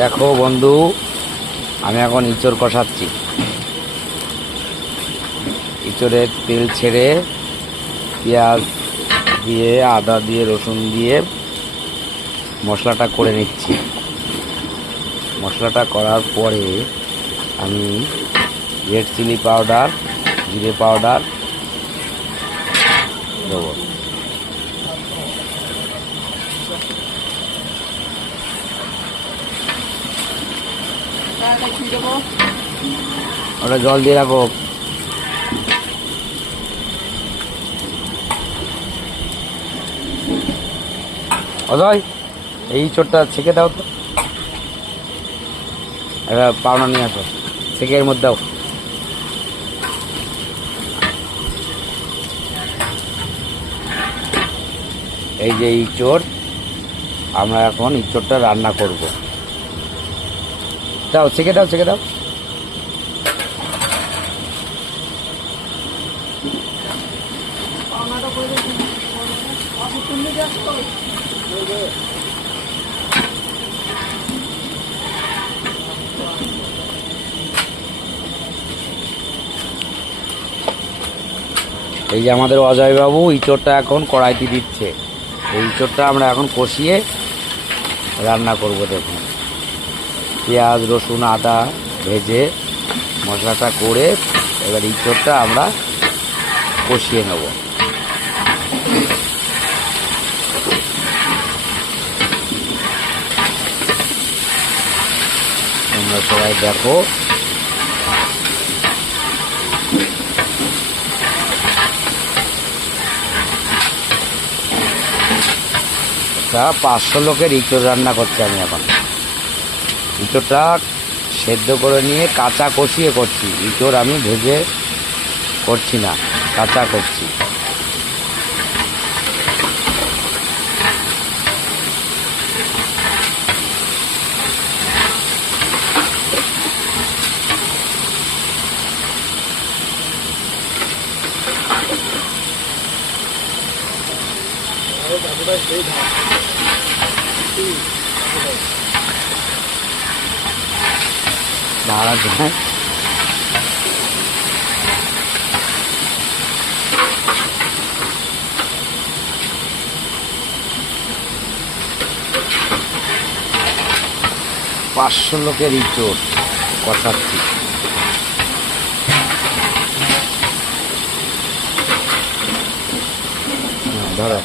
দেখো বন্ধু, আমি এখন ইঁচড় কষাচ্ছি। ইঁচড়ের তেল ছেড়ে পেঁয়াজ দিয়ে, আদা দিয়ে, রসুন দিয়ে মশলাটা করে নিচ্ছি। মশলাটা করার পরে আমি রেড চিলি পাউডার, জিরে পাউডার দেবো। ওটা জল দিয়ে রাখো। অজয়, এই চোরটা ছেঁকে দাও তো। এবার পাওনা নিয়ে আসো, ছেঁকে এর মধ্যে দাও। এই যে ইঁচড়, আমরা এখন ইঁচড়টা রান্না করব। দাও, ছেঁকে দাও, ছেঁকে দাও। এই যে আমাদের অজয়বাবু ইঁচড়টা এখন কড়াইতে দিচ্ছে। এই ইঁচড়টা আমরা এখন কষিয়ে রান্না করব। দেখুন, পেঁয়াজ, রসুন, আদা ভেজে মশলাটা করে এবার ইঁচড়টা আমরা কষিয়ে নেব। তোমরা সবাই দেখো। আচ্ছা, 500 লোকের ইঁচড় রান্না করছি আমি এখন। ইঁচড়টা সেদ্ধ করে নিয়ে কাঁচা কষিয়ে করছি। ইঁচড় আমি ভেজে করছি না, কাঁচা করছি। ভাড়া যায় 500 লোকের ইঁচড় কষাচ্ছি। ধরো।